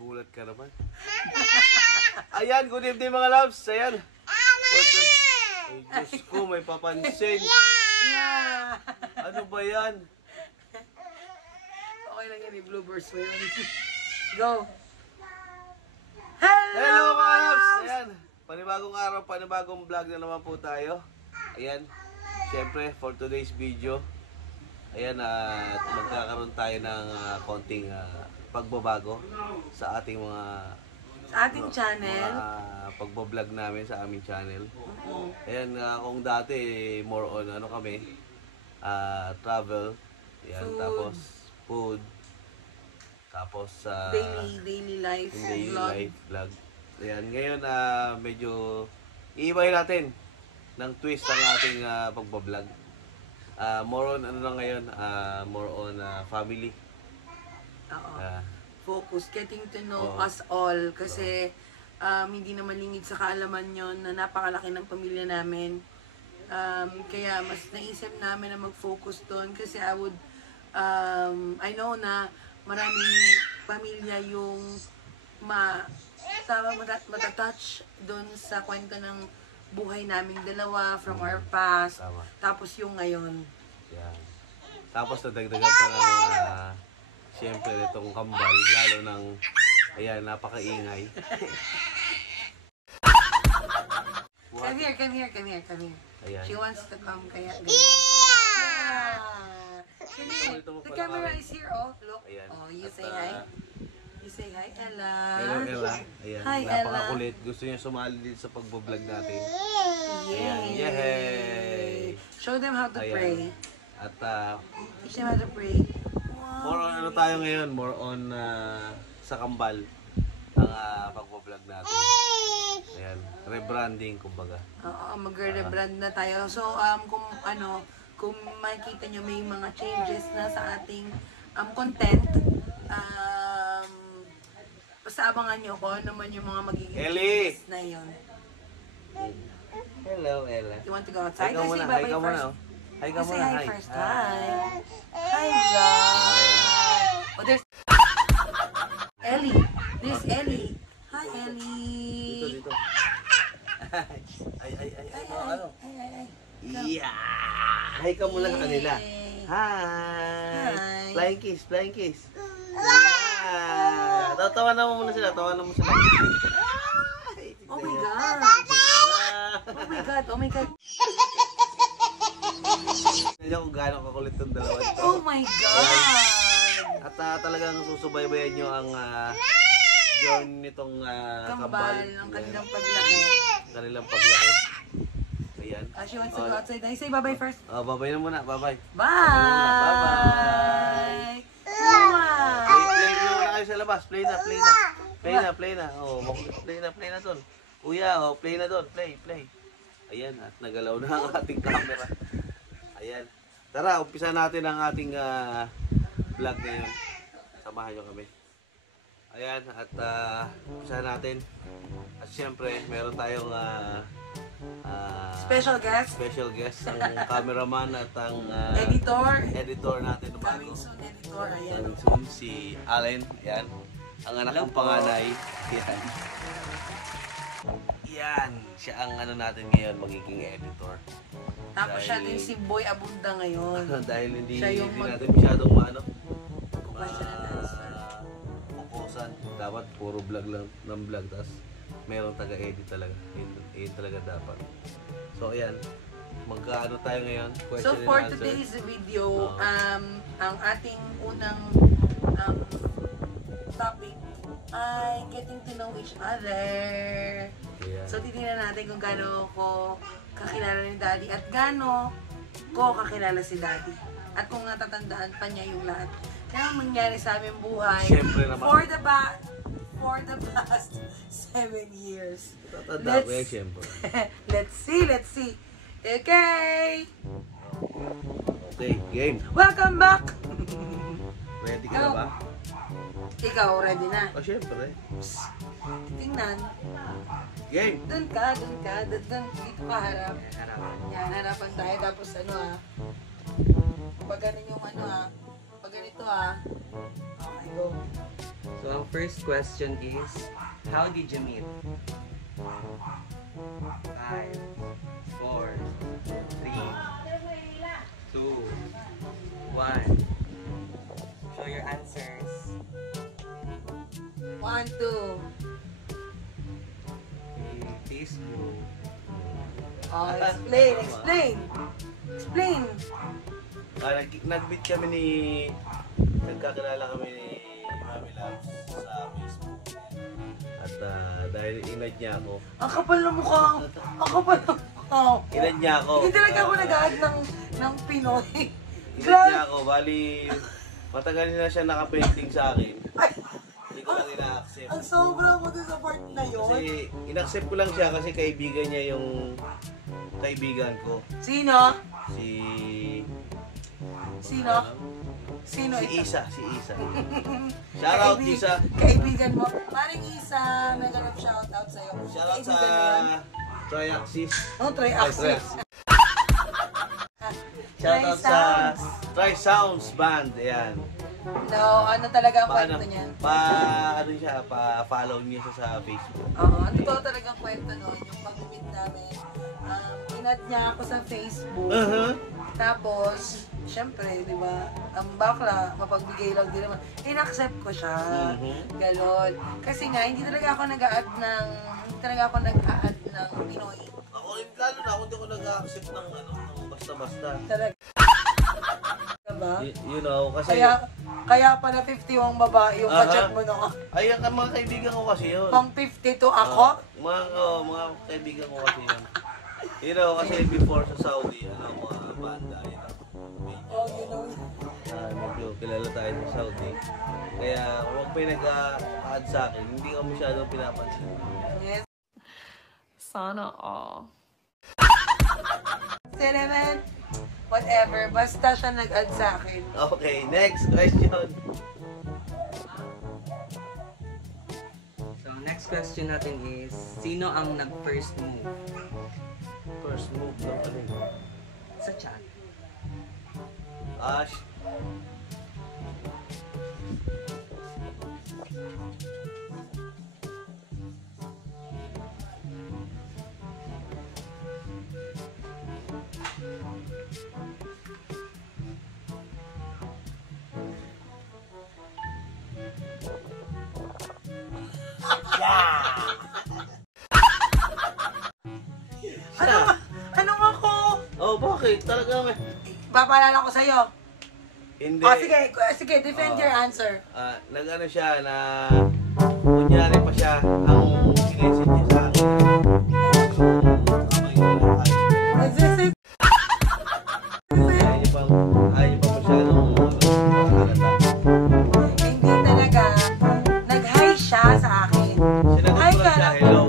Nagulat ka naman. Ayan, good evening mga loves. Ayan. Ay, Diyos ko, may papansin. Yeah. Ano ba yan? Okay lang yan, i-bluebirds mo yun. Go! Hello mga loves! Ayan, panibagong araw, panibagong vlog na naman po tayo. Ayan, syempre for today's video, ayan, magkakaroon tayo ng konting pagbabago sa ating mga channel. pagbablog namin sa aming channel. Ayan, kung dati more on ano kami, travel, ayan, Food. tapos food, tapos Daily life vlog. Ayan, ngayon medyo iibahin natin ng twist ang ating pagbablog. More on ano lang ngayon, more on family. Oo. Focus, getting to know us all. Kasi hindi naman lingid sa kaalaman yon na napakalaki ng pamilya namin. Kaya mas naisip namin na mag-focus doon. Kasi I know na maraming pamilya yung matatouch doon sa kwento ng buhay naming dalawa from our past. Tama. Tapos yung ngayon. Yan. Tapos nadagdagan pa ng siyempre itong kambal, lalo ng ayan, napakaingay. Come here. Ayan. She wants to come, kaya ganyan. The camera is here, oh. Look. Ayan. Oh, you At, say hi. You say hi, Ella. Hello, Ella. Ayan. Hi, Ella. Napakakulit. Gusto niya sumali dito sa pagbablog natin. Ayan. Yay! Yay! Show them how to Ayan. pray. At Teach them how to pray. more on ano tayo ngayon? More on sa kambal ang pagbablog natin. Ayan. Rebranding, kumbaga. Oo, mag-rebrand na tayo. So, kung makikita nyo may mga changes na sa ating content, basta abangan nyo kung ano man yung mga magiging Ellie! changes na yun. Hello, Ella. You want to go outside? Hi ka Say muna, bye-bye hi ka first. muna. Hi ka Say muna, hi hi. first. Hi, guys. Oh, there's Ellie. There's Ellie. Hi, Ellie. Dito. Ay, ano? Hi. Yeah! Hi ka muna sa kanila. Yay. Hi! Hi. Flying kiss. Yeah! Tawanan mo muna sila, Oh my God. Oh my God. Hindi kung gaano kakulit itong dalawa ito. Oh my God. At talagang susubaybayan nyo ang journey nitong Kambal ng kanilang paglaki. Kanilang paglaki. Ayan. She wants to go outside. I say bye-bye first. Bye-bye na muna. Bye-bye. Bye! Play na muna kayo sa labas. Play na. Oh, play na doon. Kuya, play na doon. Play. Ayan, at nagalaw na ang ating camera. Ayan. Tara, umpisa natin ang ating vlog ngayon. Samahan nyo kami. Ayan, at umpisa natin. At syempre, meron tayong Special guest. Ang cameraman at ang editor natin. Coming soon, editor. Ayan. Coming soon, si Allen. Ayan. Ang anak ng panganay. Yan. Siya ang natin ngayon, magiging editor. Tapos siya din si Boy Abunda ngayon. Dahil hindi Siya yung natin masyadong kukusan. Dapat puro vlog lang ng vlog. Tapos mayroong taga-edit talaga. Yun talaga dapat. So ayan. Magkaano tayo ngayon? So for today's video, ang ating unang topic ay getting to know each other. Yeah. So titingnan natin kung gaano ko kakilala ni Daddy at gaano ko kakilala si Daddy. At kung natatandaan pa niya yung lahat na mangyari sa aming buhay for the past 7 years. Tatanda ko yan, syempre. Let's see. Okay. Okay, game. Welcome back. Ready ka na ba? Ikaw, ready na? Syempre. Tingnan. Game. Doon ka. Dito ka harap. Yan, harapan tayo. Tapos pag ganun yung pag ganito Okay, go. So, So, first question is, how did you meet? 5, 4, 3, 2, 1. Show your answers. 1, 2. Facebook. Oh, explain. Explain. Nag-meet kami nagkakilala kami ni Mami Labs sa Facebook. At dahil inad niya ako. Ang kapal ng mukha. Ang kapal ng mukha. Inad niya ako. Hindi talaga ako nag-aad ng Pinoy. Inad niya ako. Bali, matagal na siya nakapainting sa akin. Ay, Hindi ko lang ina-accept. ang sobra mo dun sa part na yun. Kasi in-accept ko lang siya kasi kaibigan niya yung kaibigan ko. Sino? Si... Sino? Sino Si ito? Isa. Si Isa. Shoutout Isa. Kaibigan mo. Maring Isa, mega love shoutout sa'yo. Shoutout sa Kaibigan mo yan? Triaxis. Oh, try access. Shoutout sa Try Sounds Band. Ayan. No, ano talaga ang kwento niya? Ano siya, pa-follow niya siya sa Facebook. Oo, ang totoo talagang kwento nun, yung pag-meet namin. Inad niya ako sa Facebook. Tapos, syempre, di ba, ang bakla, mapagbigay lang din naman. In-accept ko siya. Galon. Kasi nga, hindi talaga ako nag-a-add ng Pinoy. Ako rin, lalo na ako hindi ko nag-accept ng basta-basta. Talaga. Diba? You know, kasi... Kaya pala 51 babae yung kachat mo noon. Ay, ang mga kaibigan ko kasi yun. Pang 52 ako? Mga kaibigan ko kasi yun. You know, kasi before sa Saudi, mga banda, Oh, you know. medyo kilala tayo sa Saudi. Kaya huwag may nag-add sa akin, hindi ko masyadong pinapansin. Yes. Sana all. Cinnamon, whatever. Basta siya nag-add sa akin. Okay, next question. So, next question natin is, sino ang nag-first move First move ng ano yun? sa chat? Ash. Ano ako? Oh, bakit? Talaga may... Papalala ko sa'yo. Hindi. Oh, sige, defend your answer. Nag-ano siya na... Kunyari pa siya ang sinesit niya sa akin. Ayaw niya pang masyadong makakalata. Hindi talaga. Nag-hi siya sa akin. Sinagot ko lang siya, hello.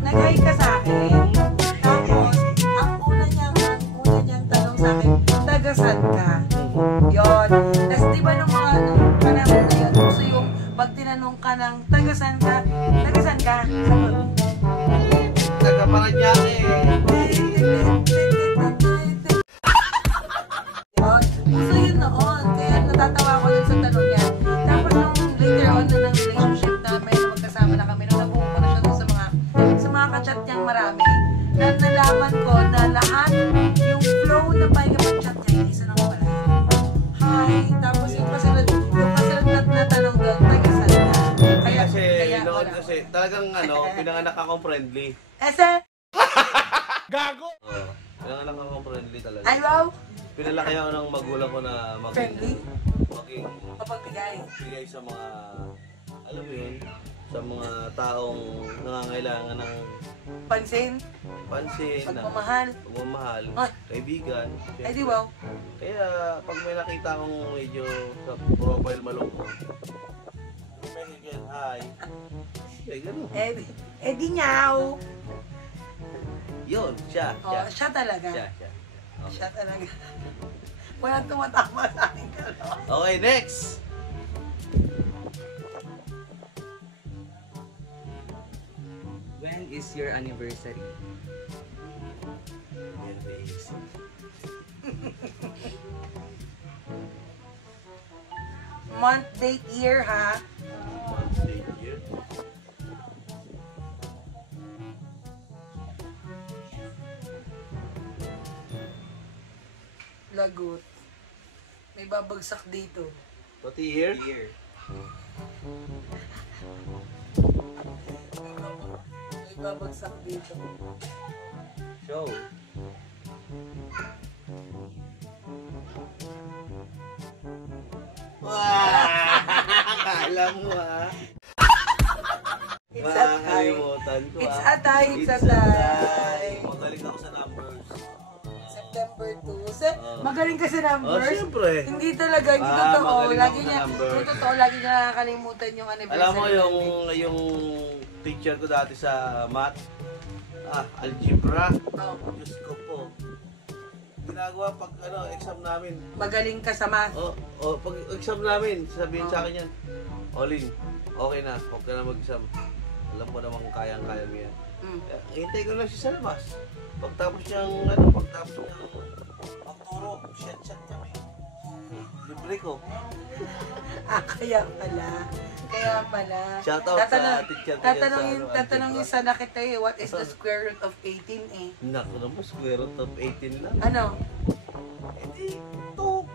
Nag-hi ka sa akin. Tapos, ang una niyang tanong sa akin, taga-san ka? Yun. Tapos, di ba nung panahon na yun, gusto yung pag tinanong ka ng taga-san ka? Taga-san ka? Taga-Parañaque Yun. Gusto yun noon. Kaya natatawa ko dun sa tanong niya. Tapos nung later on na ng relationship namin, magkasama na kami, nung nabuo ko na siya dun sa mga kachat niyang marami, na nalaman ko na lahat yung flow na pag-chat niya, isa lang pala. Hi. Tapos yung pasalat na tanong doon, taga-san ka? kasi noon wala. kasi talagang pinanganak akong friendly. Ese? Gago! Oo. Pinanganak akong friendly talaga. Ay, wow. Pinalaki ako ng magulang ko na Friendly? maging Kapagbigay. bigay sa mga, alam mo yun, sa mga taong nangangailangan ng Pansin? pansin, Pagmamahal? pagmamahal, Ay. kaibigan. Ay, di wow. Kaya pag may nakita akong medyo sa profile malungkot, Mexican, hi. Eh, ganun. Eh di nyaw. Yun, siya. Oh, siya talaga. Siya. Okay. Siya talaga. Walang tumatama sa akin. Okay, next. When is your anniversary? Very easy. month, date, year, ha? Date year. Lagot. May babagsak dito. What year? Year. May babagsak dito. Show. Wow! Akala mo ha? It's a tie. Makakalimutan ko It's ha? a tie, it's a It's a tie. tie. Magaling ako sa numbers. September 2. Magaling ka sa Oh, numbers? syempre. Hindi talaga, hindi Ah, totoo. magaling Lagi ako sa niya, numbers. hindi totoo, lagi niya nakakalimutan yung anniversary. Alam mo namin. yung teacher ko dati sa math, algebra. Oh, Diyos ko po. Ginagawa pag exam namin. magaling ka sa math. Pag exam namin, sabihin sa akin yan, Olin, okay na, huwag ka na mag-exam. Alam mo namang kayang-kaya mo yan. Mm. Hintay ko lang siya sa labas. Pagtapos niyang, magturo, shot kami. Libre ko. Kaya pala. Kaya pala. Shoutout sa teacher ko yan sa Tatanungin algebra. sana kita what is the square root of 18 eh? Naku naman, square root of 18 lang. Ano? Hindi, 2.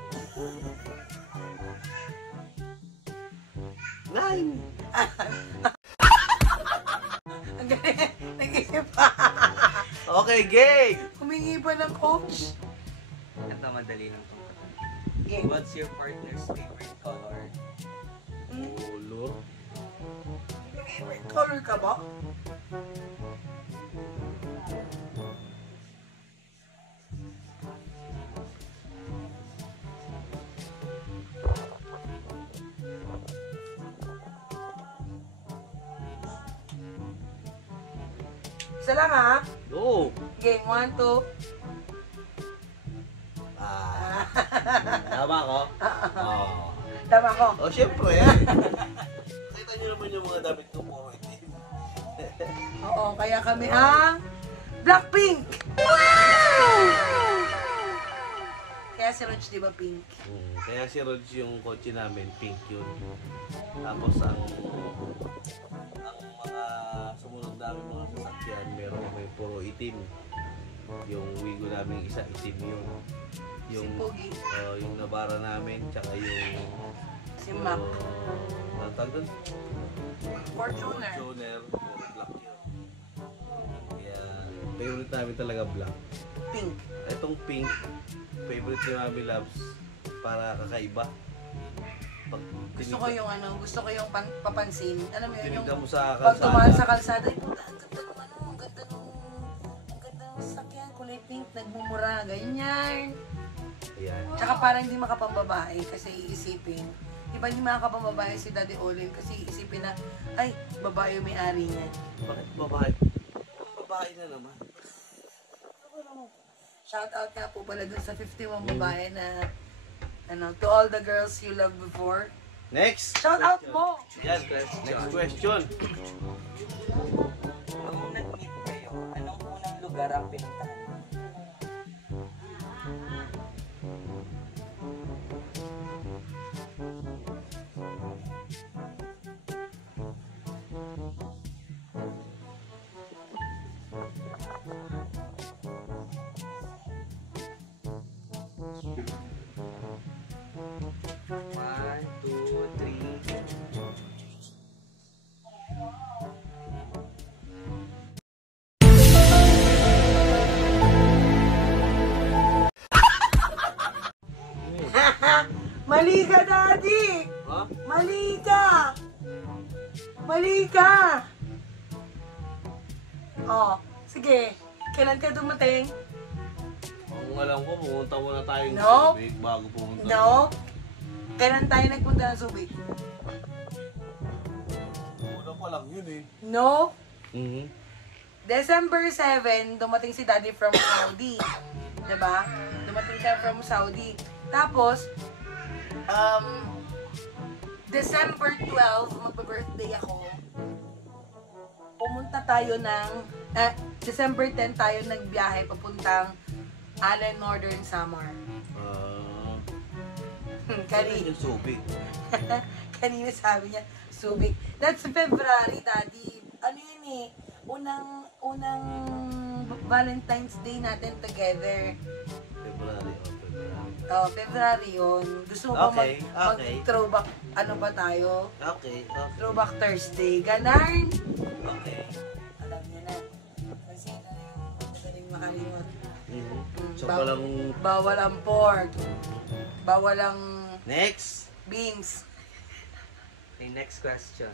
9. Ang galing. Nag-isip pa. Okay, game! Humingi pa ng coach. Ito, madali lang to. Game. What's your partner's favorite color? Ulo. Favorite color ka ba? Isa lang ha. Go! Game 1, 2. Tama ko? Oo. Tama ko. Oh, syempre. Kita niyo naman yung mga damit ko puro itim. Oo, kaya kami ang Blackpink! Wow! Kaya si Rog, di ba pink? Kaya si Rog yung kotse namin, pink yun. Tapos ang mga sumunod namin mga sasakyan, meron may puro itim. Yung wigo namin isa itim yun. Yung, Si Pogi. yung nabara namin, tsaka yung Si Mac. tawag doon? Fortuner. Fortuner, puro black yun. Kaya favorite namin talaga black. Pink. Itong pink, favorite ni Mami Loves para kakaiba. Pag Gusto ko yung gusto ko yung papansin. Alam mo yun, yung tinignan mo sa pag tumaan sa kalsada, kalsada, puta, ang ganda ng ang ganda ng sakyan, kulay pink, nagmumura, ganyan. ayan. Tsaka parang hindi makapambabae kasi iisipin. Diba hindi makakapambabae si Daddy Olin kasi iisipin na, ay, babae yung may-ari niya. Bakit babae? Babae na naman. Shout out nga po pala dun sa 51 babae na, to all the girls you loved before. Next! Shout out mo! Yan, next question. Nung nag-meet kayo, anong unang lugar ang pinuntahan mo? One, two, three. Mali ka, Daddy! Ha? Mali ka! Mali ka! Oh, sige. Kailan ka dumating? Ang alam ko, pumunta muna tayong No. Subic bago pumunta. No? Kailan tayo nagpunta ng Subic? Una pa lang yun eh. No? Mm-hmm. December 7, dumating si Daddy from Saudi. Diba? Dumating siya from Saudi. Tapos, December 12, magpa-birthday ako. Pumunta tayo ng, December 10 tayo nagbiyahe papuntang Allen, Northern Samar. Kanina. Yung Subic. Kanina sabi niya, Subic. That's February, Daddy. Ano yun eh? Unang Valentine's Day natin together. February. Oh, February yun. Gusto mo ba Okay, okay. mag-throwback, ano ba tayo? Okay. Throwback Thursday. Ganarn? Okay. Alam niyo na. Kasi na yung madaling makalimot. So palang... Bawal ang pork. Bawal ang Next. beans. Okay, next question.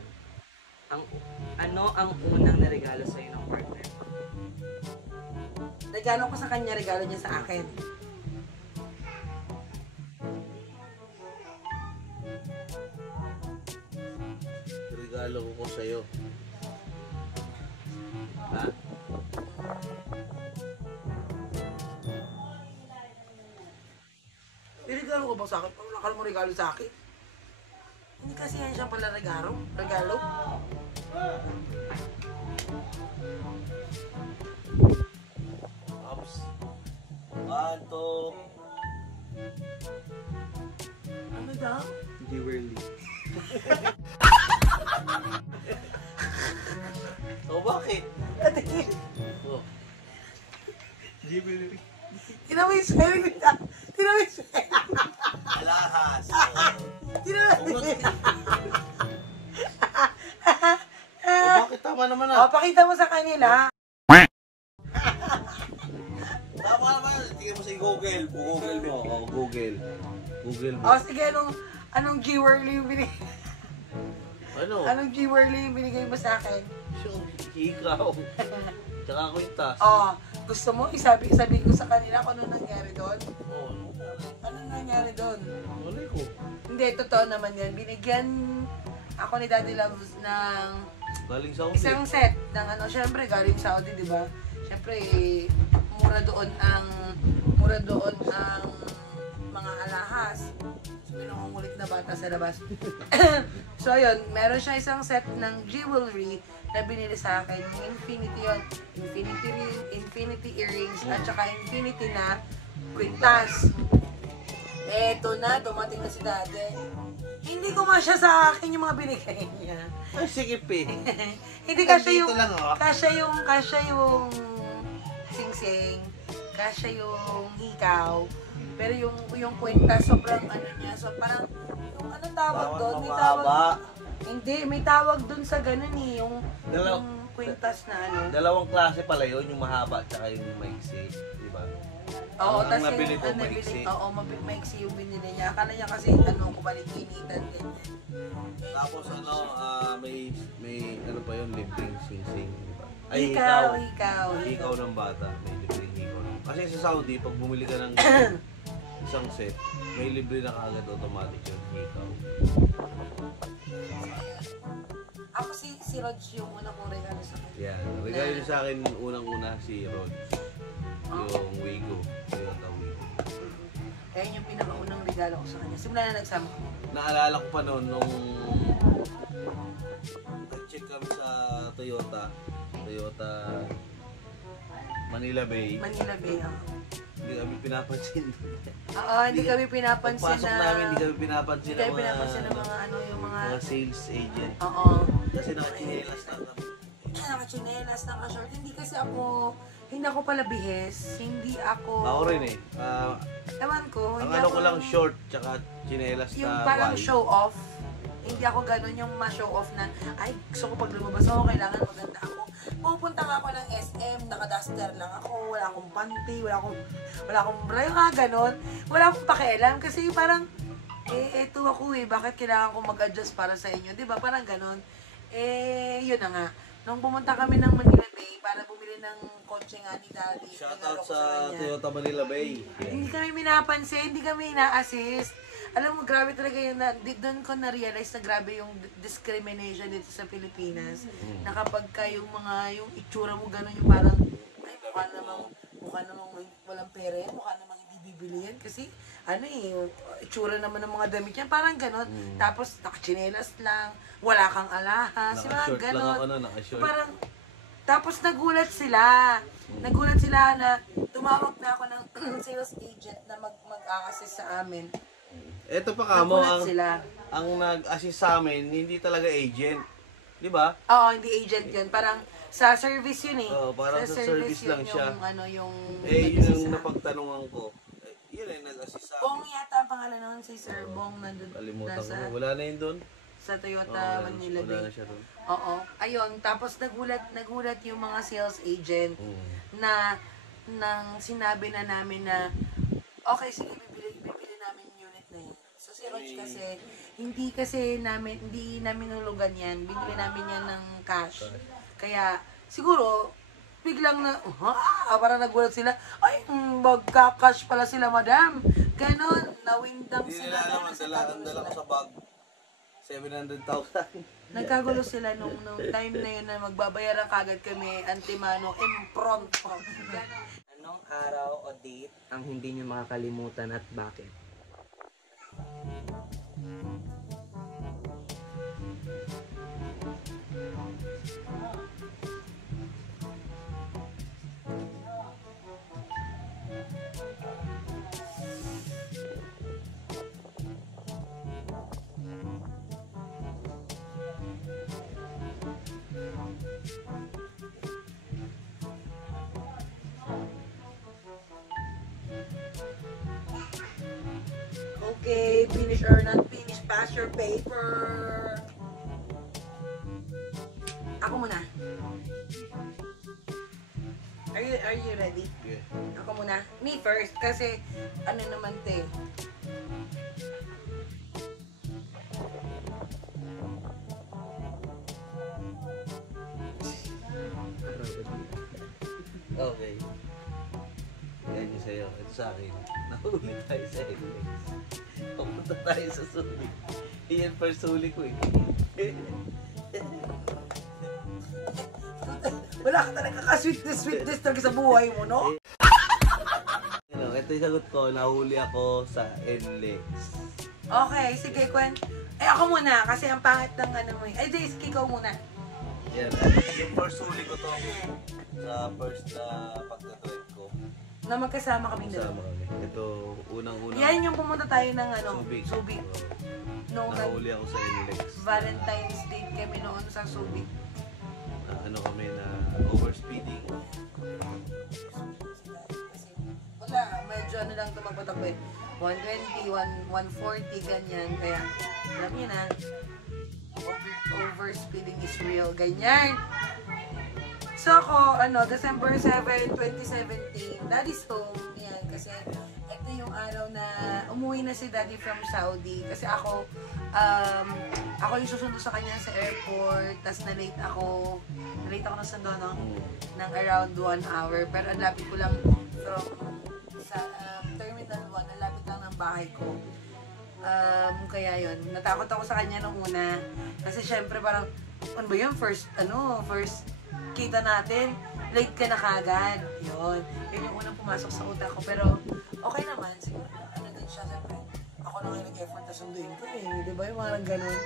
Ano ang unang naregalo sa'yo ng partner? Regalo ko sa kanya, regalo niya sa akin. Regalo ko sa'yo. Ha? May regalo ko ba sa akin? Wala ka mo regalo sa akin? Hindi kasi yan siya pala regalo. Regalo? Oops. 1, 2. Ano daw? Jewelry. Oh, bakit? Oh. Jewelry. Tinan mo yung spelling nila. Tinan mo yung spelling. Alahas. Tinan mo yung Oh, bakit tama naman O, ah? pakita mo sa kanila. Tama naman. Tingnan mo sa Google. Google mo. Oh, Google. Google mo. O, sige, anong jewelry yung binigay? Ano? Anong jewelry yung binigay mo sa akin? Yung ikaw. Tsaka kwintas. O, gusto mo isabi ko sa kanila kung ano nangyari doon? Oh, Ano nangyari doon? wala ko. Hindi, totoo naman yan. Binigyan ako ni Daddy Loves ng Galing sa isang set ng ano, syempre galing Saudi, di ba? Syempre, mura doon ang mga alahas. So, may nangungulit na bata sa labas. So, ayun, meron siya isang set ng jewelry na binili sa akin. Yung infinity yun. Infinity ring, infinity earrings, at saka infinity na kwintas. Eto na, dumating na si Daddy. Hindi ko masya sa akin yung mga binigay niya. Ay, sige pe. Hindi kasya Nandito yung lang, oh. kasya yung singsing, kasya yung hikaw, pero yung kwenta sobrang ano niya, so parang yung ano tawag doon, may tawag. Hindi, may tawag doon sa ganun eh, yung kwintas na ano. Dalawang klase pala yun, yung mahaba at saka yung maiksi, di ba? Oo, Ang tas nabili yung ko, maiksi. Oo, maiksi yung binili niya. Akala niya kasi ano, kumalikinitan din. Tapos may ano pa yun, libreng sing-sing, di ba? Ay, Hikaw. Hikaw ng bata, may libreng hikaw. Kasi sa Saudi, pag bumili ka ng isang set, may libre na kaagad automatic yung hikaw. Ako si Rog yung una kong regalo sa akin. Yan. Regalo niya sa akin unang-una si Rod. Yung Wigo. Toyota Wigo. Kaya yung pinakaunang regalo ko sa kanya. Simula na nagsama ko. Naalala ko pa noon nung nag-check kami sa Toyota Manila Bay. Manila Bay ako. Hindi kami pinapansin. Oo, hindi kami pinapansin Pagpasok na... namin, hindi kami pinapansin Hindi kami pinapansin ng mga ano, yung mga... mga sales agent. Oo. Kasi nakachinelas lang kami. Nakachinelas, nakashort. Hindi kasi hindi ako pala bihes. Hindi ako... Ako rin eh. Ewan ko. Ang hindi ano ako, ko lang short, tsaka chinelas na yung parang white. show off. Hindi ako ganun yung ma-show off na, ay, gusto ko pag lumabas ako, kailangan maganda ako. Pupunta nga ako ng SM, naka-duster lang ako, wala akong panty, wala akong bra, yung ganun. Wala akong pakialam kasi parang, eto ako bakit kailangan ko mag-adjust para sa inyo, di ba? Parang ganun. Yun na nga. Nung pumunta kami ng Manila Bay para bumili ng kotse nga ni Daddy. Shoutout regalo ko sa kanya. Toyota Manila Bay. Hindi kami minapansin, hindi kami ina-assist. Alam mo, grabe talaga yung, doon ko na-realize na grabe yung discrimination dito sa Pilipinas. Na kapag ka yung itsura mo gano'n, yung parang, ay, mukha namang walang pera yan, mukha namang hindi bibili yan. Kasi, itsura naman ng mga damit yan, parang gano'n. Tapos, nakachinelas lang, wala kang alahas, yung mga Naka-short lang gano'n. ako na, naka-short. Parang, tapos nagulat sila. Nagulat sila na tumawag na ako ng sales agent na mag-a-assist sa amin. Ito pa kamo, Nagulat sila. ang nag-assist sa amin, hindi talaga agent. Di ba? Oo, hindi agent yun. Parang sa service yun eh. Oo, parang sa service yun lang siya. Yung, ano, yung... Eh, yun ang napagtanungan ko. Yun ay nag-assist sa Bong amin. yata ang pangalan nun, si Sir Bong nandun. Kalimutan ko nasa, na. Wala na yun doon. sa Toyota Wala Manila na Bay. siya doon. Oo. Ayun, tapos nagulat yung mga sales agent Mm. na nang sinabi na namin na okay, sige, bibili namin yung unit na yun. So si Roch kasi, hindi namin nulugan yan. Binili namin yan ng cash. Kaya, siguro, biglang na, parang nagulat sila, ay, magka-cash pala sila, madam. Ganon, nawindang Hindi sila. nila alam, ang dala ko sa bag. 700,000. Nagkagulo sila nung time na yun na magbabayaran kagad kami antimano, impronto. Anong araw o date ang hindi nyo makakalimutan at bakit? Okay, finish or not finish, pass your paper. Ako muna. Are you ready? Yeah. Ako muna. Me first, kasi ano naman te. Okay. Yan yung sa'yo. Ito sa akin. Nahuli tayo sa NLEX. Pumunta tayo sa sulit. Iyan first huli ko eh. Wala ka talaga ka-sweetness talaga sa buhay mo, no? Ito yung sagot ko. Nahuli ako sa NLEX. Okay, sige, Gwen. Ako muna, kasi ang pangit ng ano mo eh. Ay, Jace, ikaw muna. Yan. Yung first huli ko to. Sa first pagka-drive ko. Na magkasama kaming Kasama dalawa. kami. Ito, unang-unang. Yan yung pumunta tayo ng ano, Subic. Subic. Nung Nahuli ako sa NLEX. Valentine's Day kami noon sa Subic. Ano kami na overspeeding. Wala, medyo ano lang tumapatakbo eh. 120, 140, ganyan. Kaya, alam niyo na, overspeeding is real. Ganyan. So ako, December 7, 2017, Daddy's home. Yan, kasi ito yung araw na umuwi na si Daddy from Saudi. Kasi ako yung susundo sa kanya sa airport. Tapos na-late ako ng Sandono ng around 1 hour. Pero ang lapit ko lang from sa Terminal 1, ang lapit lang ng bahay ko. Kaya yun, natakot ako sa kanya nung una. Kasi syempre parang, ano ba yun? First kita natin, late ka na kagad. Yun. Yun yung unang pumasok sa utak ko. Pero, okay naman. Siguro, ano din siya, siyempre. Ako lang yung nag-effort na sunduin ko eh. Di ba yung mga ganun?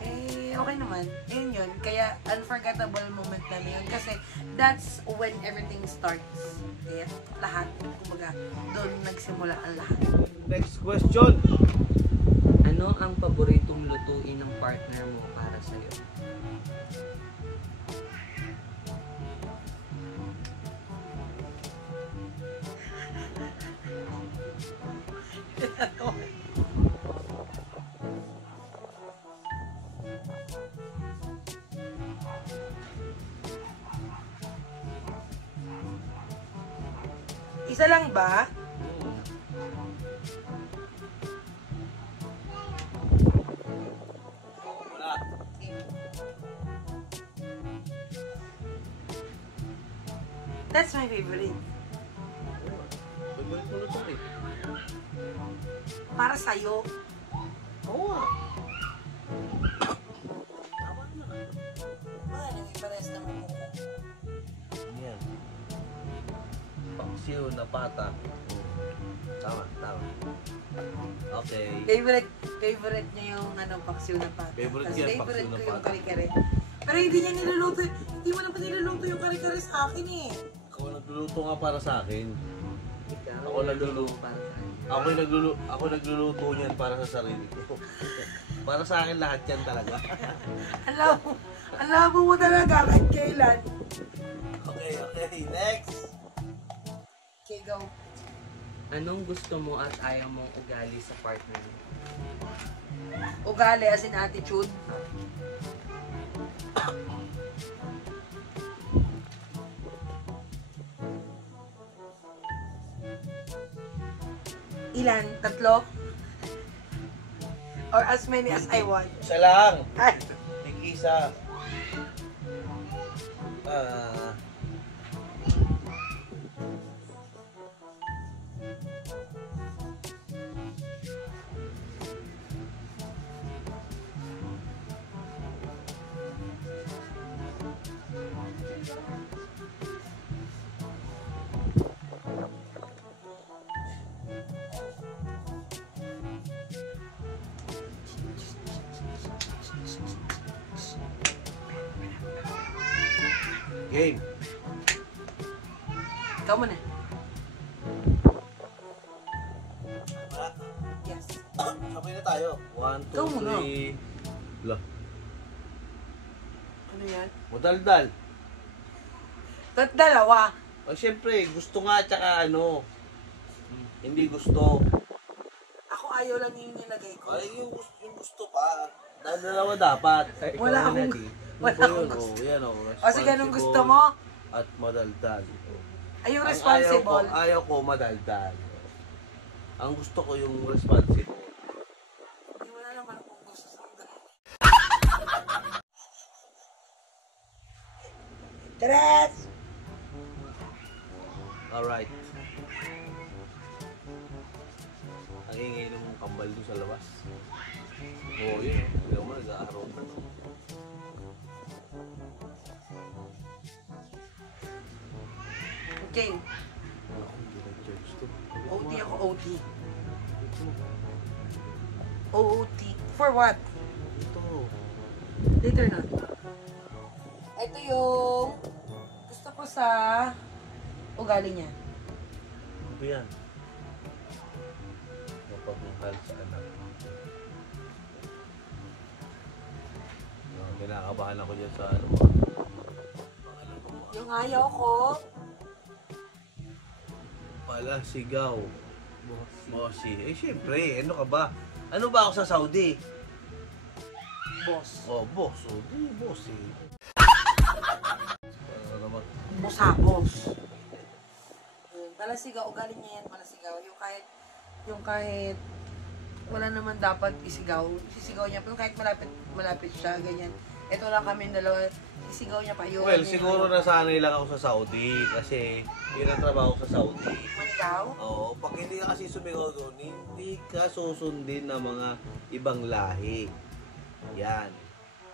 Eh, okay naman. Yun yun. Kaya, unforgettable moment namin yun. Kasi, that's when everything starts. Kaya, lahat, kumbaga, doon nagsimula ang lahat. Next question. Ano ang paboritong lutuin ng partner mo para sa'yo? Isa lang ba? Wala. That's my favorite. Favorite mo na ito eh. Para sa'yo. Oo nga. Ano, ipares naman mo. Yan. Paksiw na pata. Tama. Okay. Favorite niya yung paksiw na pata. Favorite Tapos yan, favorite paksiw na ko yung pata. kare-kare. Pero hindi niya niluluto. Hindi mo naman niluluto yung kare-kare sa akin eh. Ikaw nagluluto nga para sa akin. Ikaw, Ako nagluluto. para sa'yo. Ako nagluluto niyan para sa sarili ko. Para sa akin lahat yan talaga. Alam mo talaga kahit kailan. Okay, next. Okay, go. Anong gusto mo at ayaw mong ugali sa partner mo? Ugali as in attitude. Ilan? Tatlo? Or as many as I want? Isa lang. Ay, Tig-isa. Game. ikaw muna. Yes. Sabay na tayo. 1, Ikaw 2, muna. 3. Lah. Ano yan? Modaldal. Dalawa. Siyempre, gusto nga tsaka ano. Hindi gusto. Ako ayaw lang yung nilagay ko. Ay, yung gusto pa. Dalawa dapat. Wala akong... Wala akong gusto. Yan o. O sige, anong gusto mo? At madaldal. Ay, yung Ang responsible. Ayaw ko madaldal. Ang gusto ko yung responsible. Hindi mo na naman kung gusto sa Tres! Alright. Ang ingay ng kambal doon sa labas. Oo, yun. Hindi naman nag-aaraw na. Okay. Ako, hindi nag-church to. OT ako, OT. OOT. For what? Ito. Later na. Ito yung gusto ko sa ugali niya. Ano ba yan? Mapagmahal sa anak. Kinakabahan ako dyan sa ano mo. Yung ayaw ko, Pala, sigaw. Bossy. Eh, syempre. Ano ka ba? Ano ba ako sa Saudi? boss. Oh, boss. Oh, di boss eh. Ano naman? Boss. Malasigaw, ugali niya yan, malasigaw. Yung kahit wala naman dapat isigaw, sisigaw niya. Pero kahit malapit siya, ganyan. Ito lang kami dalawa, sisigaw niya pa yun. Well, siguro nasanay lang ako sa Saudi kasi yun ang trabaho ko sa Saudi. Manigaw? Oo, pag hindi ka kasi sumigaw doon, hindi ka susundin ng mga ibang lahi. Yan.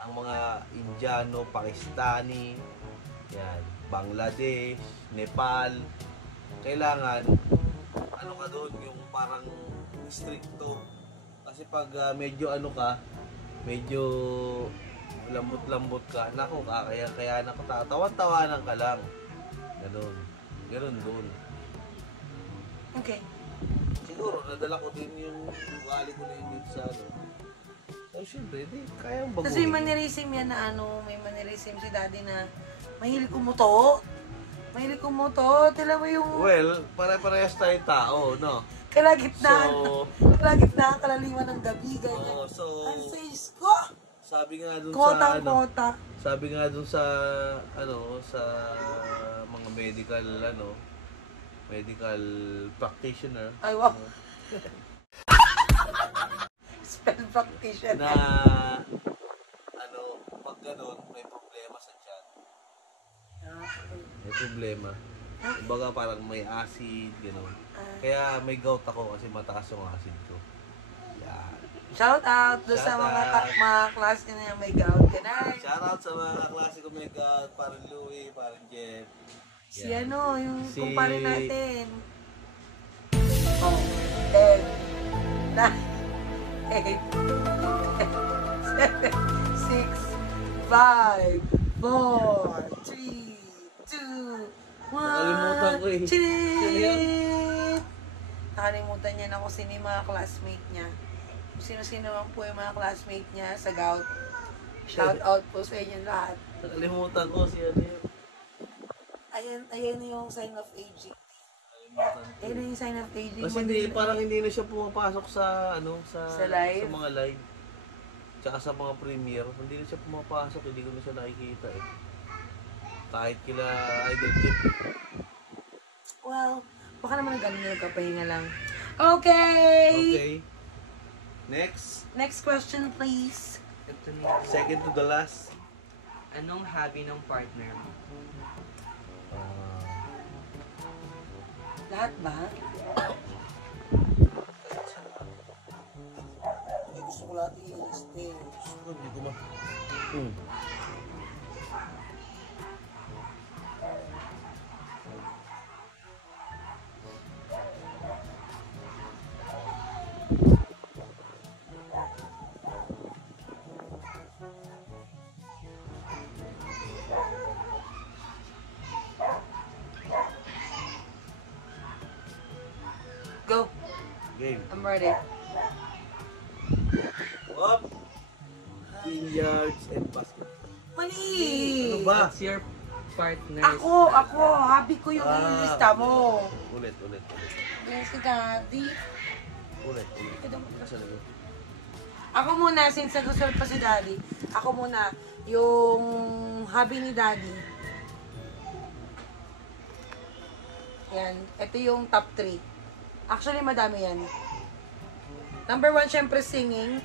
Ang mga Indiano, Pakistani, yan, Bangladesh, Nepal, kailangan, ano ka doon, yung parang stricto. Kasi pag medyo ano ka, medyo lambot-lambot ka, nako, kaya nako, tawan-tawanan ka lang. Ganun doon. Okay. Siguro, nadala ko din yung ugali ko na yun dito sa ano. So, syempre, di, kayang baguhin. Kasi may mannerism yan na may mannerism si daddy na mahilig kumuto. Tila mo yung Well, pare-parehas tayong tao, no? kalagitnaan. So, Kalagitnaan, kalaliman ng gabi, ganyan. so, Ang sais ko! sabi nga dun Kotang sa, ano, kota. sabi nga dun sa, ano, sa mga medical practitioner. Ay, wow. Spell practitioner. Na, ano, pag ganun, may problema sa tiyan. May problema. Kumbaga parang may acid, gano'n. Kaya may gout ako kasi mataas yung acid ko. Yan. Shout out doon sa Shout mga, out. mga klase na yung may gout. Ganun. Shoutout sa mga kaklase ko may gout, parang Louie, parang Jeff. Si Yan. ano, yung Si- kumpare natin. Oh, 10, 9, 8, 7, 6, 5, 4, 3, 2, 1. Nakalimutan ko eh. Cheat! Nakalimutan niya na kung sino yung mga classmate niya. Kung sino-sino man po yung mga classmate niya sa Gout. Shout out po sa inyo lahat. Nakalimutan ko si ano yun. Ayan yung sign of aging. Ayan yung sign of aging. Kasi hindi, parang hindi na siya pumapasok sa ano sa live? sa mga live. Tsaka sa mga premiere, hindi na siya pumapasok, hindi ko na siya nakikita eh. Kahit kila Idol Chip. Well, baka naman galing na nagpapahinga lang. Okay! Okay. Next question please. Ito na. second to the last. Anong hobby ng partner mo? Lahat ba? Gusto ko lahat i-listing. Hindi ko ma... Go. Game. I'm ready. Up! Billiards and basketball. Mali! Ano ba? What's your partner's... Ako, hobby ko yung ilista mo. Ulit. Yan si Daddy. Ulit. Nasa na yun? Ako muna, since nag-usap pa si Daddy, ako muna, yung hobby ni Daddy. Yan, ito yung top 3. Actually, madami yan. Number 1, syempre singing.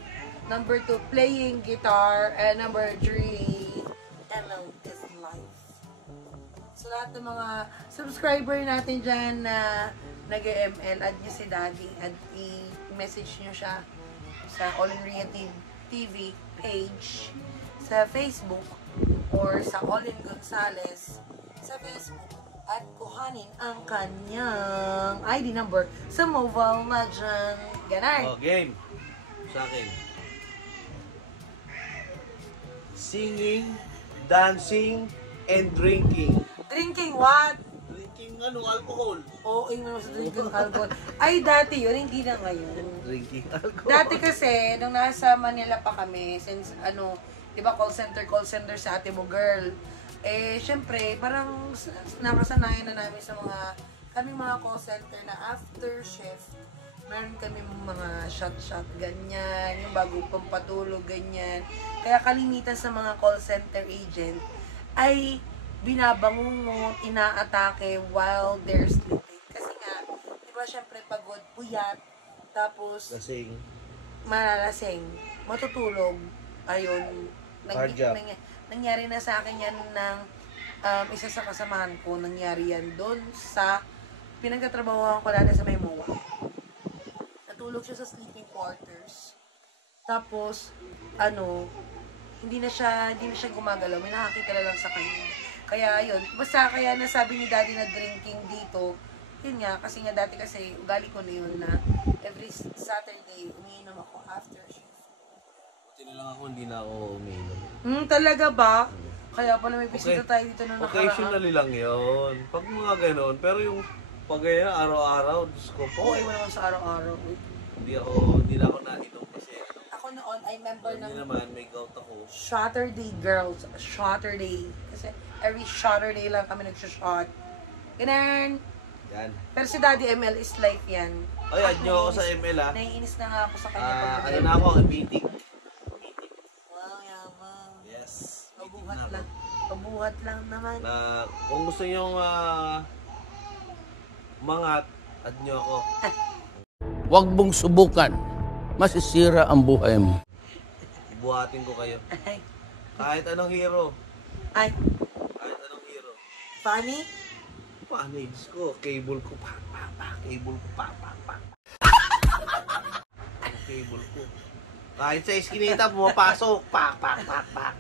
Number 2, playing guitar. And number 3, ML is life. So, lahat ng mga subscriber natin dyan na nag-ML, add nyo si Daddy at i-message nyo siya sa All in Ria TV page sa Facebook or sa All in Gonzales sa Facebook at kuhanin ang kanyang ID number sa Mobile Legend. Ganon. Oh, game. Sa akin. Singing, dancing, and drinking. Drinking what? Drinking alcohol. Oo, yung sa drinking alcohol. Ay, dati yun, hindi na ngayon. Drinking alcohol. Dati kasi, nung nasa Manila pa kami, since di ba call center sa ate mo, girl. Eh, syempre, parang nakasanayan na namin sa kaming mga call center na after shift, meron kami mga shot-shot, ganyan, yung bago pampatulog, ganyan. Kaya kalimitan sa mga call center agent ay binabangungot, inaatake while they're sleeping. Kasi nga, di ba, syempre, pagod, puyat, tapos, Lasing. malalasing, matutulog, ayun, Cardiac. nangyari na sa akin yan ng isa sa kasamahan ko, nangyari yan doon sa pinagtatrabahoan ko dati sa may MOA. Natulog siya sa sleeping quarters. Tapos, hindi na siya gumagalaw, may nakakita lang sa kanya. Kaya yun, basta kaya nasabi ni Daddy na drinking dito, yun nga, kasi nga dati kasi ugali ko na yun na every Saturday, umiinom ako after shift. Buti na lang ako, hindi na ako umiinom. Talaga ba? Kaya pala may bisita tayo dito na nakaraan. Occasionally lang yun. Pag mga ganon, pero yung pag ganyan, araw-araw, Diyos ko po. Oo, iwan naman sa araw-araw. Hindi na ako nainom kasi Ako noon, ay member hindi ng naman, may gout ako. Saturday Girls. Saturday. Kasi every Saturday lang kami nagsha-shot. Ganun. Yan. Pero si Daddy ML is life yan. Ay, add nyo ako sa ML ha. Naiinis na nga ako sa kanya. Ano na ako, meeting. Wow, yaman. Yes. Pabuhat lang. Pabuhat lang naman. Na, kung gusto nyo mangat, add nyo ako. Huwag mong subukan. Masisira ang buhay mo. Buhatin ko kayo. Ay. Kahit anong hero. Ay. Kahit anong hero. Funny? Paano yung Diyos ko? Cable ko, pak. Cable ko, pak. Cable ko. Kahit sa iskinita, pumapasok. Pak. Paano? Pak.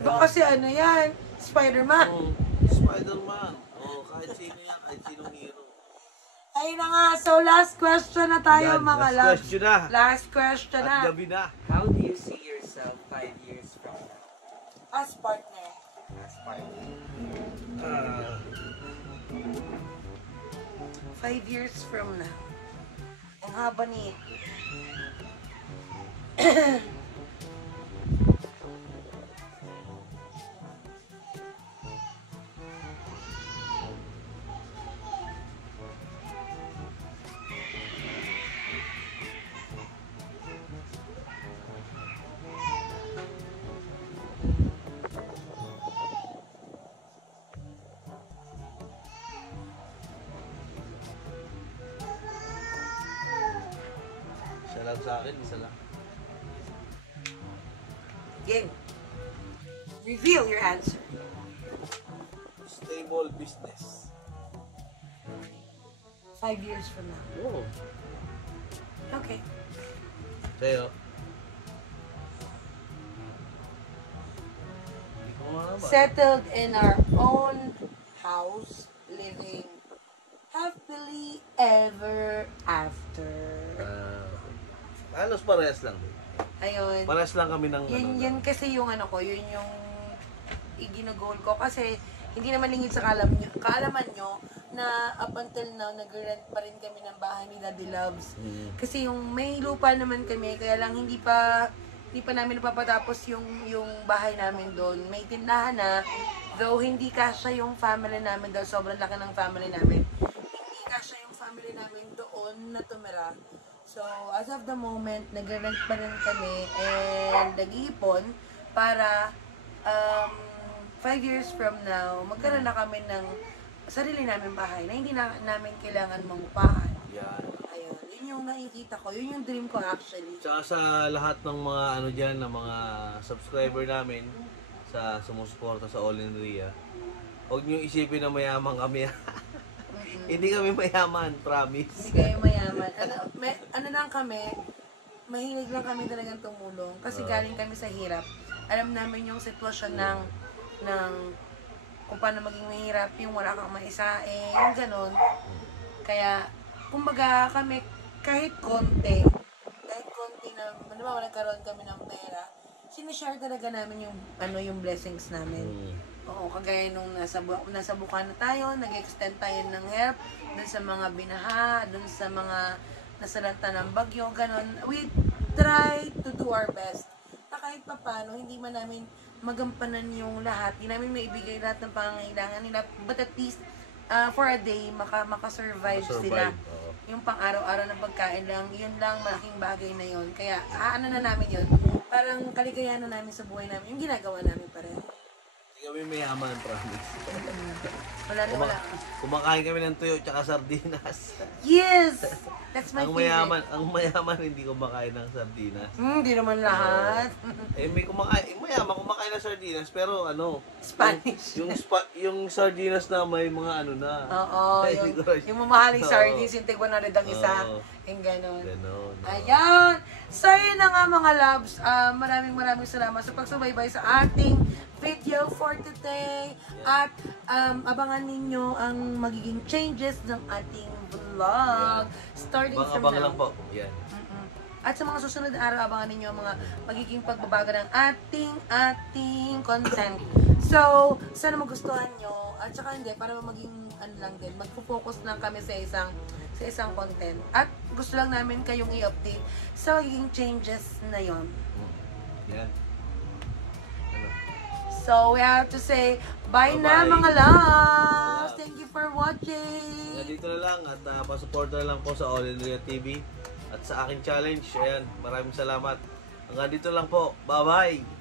Baka kasi yan? Spider-Man. Oh, Spider-Man. Oh, kahit sino yan, kahit sinong hero. Ayun na nga. So, last question na tayo, Yan, mga last loves. question na. Last question At na. gabi na. How do you see yourself 5 years from now? As partner. As partner. 5 years from now. Ang haba ni... Isa lang sa akin, isa lang. Game. Reveal your answer. Stable business. 5 years from now. Oo. Okay. Sa'yo? Hindi ko mahaba. Settled in our own house, living happily ever after. Halos parehas lang. Ayun. Parehas lang kami ng... Yun kasi yung ano ko, yun yung iginagol ko. Kasi hindi naman lingid sa kaalaman nyo na up until now, nag-rent pa rin kami ng bahay ni Daddy Loves. Kasi yung may lupa naman kami, kaya lang hindi pa namin napapatapos yung bahay namin doon. May tindahan na, though hindi kasya yung family namin doon, sobrang laki ng family namin. Hindi kasya yung family namin doon na tumira. So, as of the moment, nag-rent pa rin kami and nag-iipon para 5 years from now, magkaroon na kami ng sarili namin bahay na hindi na namin kailangan mangupahan. Yan. Ayun, yun yung nakikita ko. Yun yung dream ko actually. Tsaka sa lahat ng mga ano dyan, ng mga subscriber namin sa sumusuporta sa All in Ria, huwag nyo isipin na mayaman kami. Hindi kami mayaman, promise. Hindi kayo mayaman. Ano lang kami, mahilig lang kami talagang tumulong. Kasi galing kami sa hirap. Alam namin yung sitwasyon ng kung paano maging mahirap, yung wala kang maisaing, yung ganun. Kaya, kumbaga kami, kahit konti na, wala nagkaroon kami ng pera, sinishare talaga namin yung blessings namin. Oo, kagaya nung nasa Bukana tayo, nag-extend tayo ng help dun sa mga binaha, dun sa mga nasalanta ng bagyo, ganun. We try to do our best. Na kahit papano, hindi man namin magampanan yung lahat, hindi namin maibigay lahat ng pangangailangan nila, but at least, for a day, makasurvive sila. Yung pang-araw-araw na pagkain lang, yun lang, malaking bagay na yun. Kaya, ano na namin yun, parang kaligayahan na namin sa buhay namin, yung ginagawa namin pareho. Hindi kami mayaman, promise. Wala. Kumakain kami ng tuyo tsaka sardinas. Yes! That's my Ang favorite. mayaman hindi kumakain ng sardinas. Hindi naman lahat. May kumakain ng sardinas pero ano, Spanish. yung sardinas na may mga ano na. Oo, yung mamahaling sardines, yung tig 100 ang isa. Yung ganon. Ganon. Ayan! So, yun na nga mga loves. Maraming salamat sa pagsubaybay sa ating video for today. At abangan ninyo ang magiging changes ng ating vlog. Starting from Abang now. lang po. Yan. At sa mga susunod na araw, abangan ninyo ang mga magiging pagbabago ng ating content. So, sana magustuhan nyo. At saka hindi, para maging ano lang din, magpo-focus lang kami sa isang content. At gusto lang namin kayong i-update sa magiging changes na yon. Yan. So, we have to say, bye na Bye-bye. mga loves! Thank you for watching! Dito na lang at pa-support na lang po sa All in Ria TV at sa aking challenge. Ayan, maraming salamat. Hanggang dito lang po. Bye-bye!